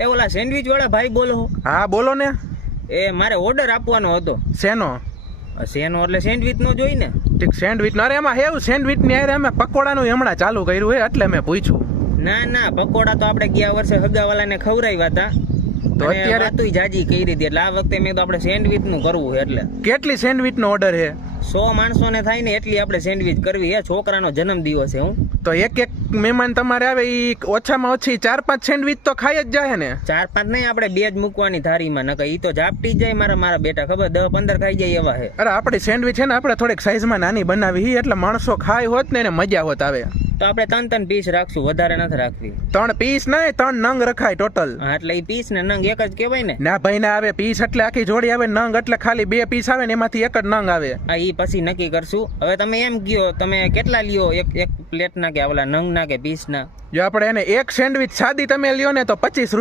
એ ઓલા sandwich વાળા ભાઈ બોલો? હા બોલો ને. એ મારે ઓર્ડર આપવાનો હતો. શેનો? શેનો એટલે સેન્ડવિચ નો જોઈ ને. ઠીક, સેન્ડવિચ નો. અરે એમાં હેવું સેન્ડવિચ ની અરે અમે પકોડાનું હમણાં ચાલુ કર્યું હે એટલે મેં પૂછ્યું. ના ના, પકોડા તો આપણે ગયા વર્ષે હગાવાલાને ખવડાવ્યા હતા તો અને અત્યારે વાતુંય જાજી કરી હતી, એટલે આ વખતે મેં તો આપણે સેન્ડવિચ નું કરવું છે. એટલે કેટલી સેન્ડવિચ નો ઓર્ડર હે? 100 માણસોને થાય ને એટલી આપણે સેન્ડવિચ કરવી છે. છોકરાનો જન્મદિવસ છે. હું તો એક મહેમાન તમારે આવે ઈ ઓછામાં ઓછી 4-5 સેન્ડવિચ તો ખાઈ જ જાય ને? 4-5 નહીં, આપણે 2 જ મૂકવાની થાળીમાં, નકર ઈ તો ઝાપટી જાય. મારા બેટા ખબર 10-15 ખાઈ જાય એવા છે. અરે આપણી સેન્ડવિચ છે ને આપણે થોડીક સાઈઝમાં નાની બનાવી એટલે માણસો ખાય હોત ને એને મજા હોત આવે. તો આપણે 3 પીસ રાખશું, વધારે નથી રાખવી. 3 પીસ નહીં, 3 નંગ રખાય ટોટલ. હા, એટલે ઈ પીસ ને નંગ એક જ કહેવાય ને. ના ભાઈ ના આવે, પીસ એટલે આખી જોડી આવે, નંગ એટલે ખાલી 2 પીસ આવે ને એમાંથી એક જ નંગ આવે. હા, ઈ પછી નક્કી કરશું. હવે તમે એમ કયો, તમે કેટલા લ્યો? એક પ્લેટ ના કે ઓલા નંગ ના કે પીસ ના? જો આપણે એને એક સેન્ડવિચ સાદી તમે લ્યો ને તો 25 રૂપિયા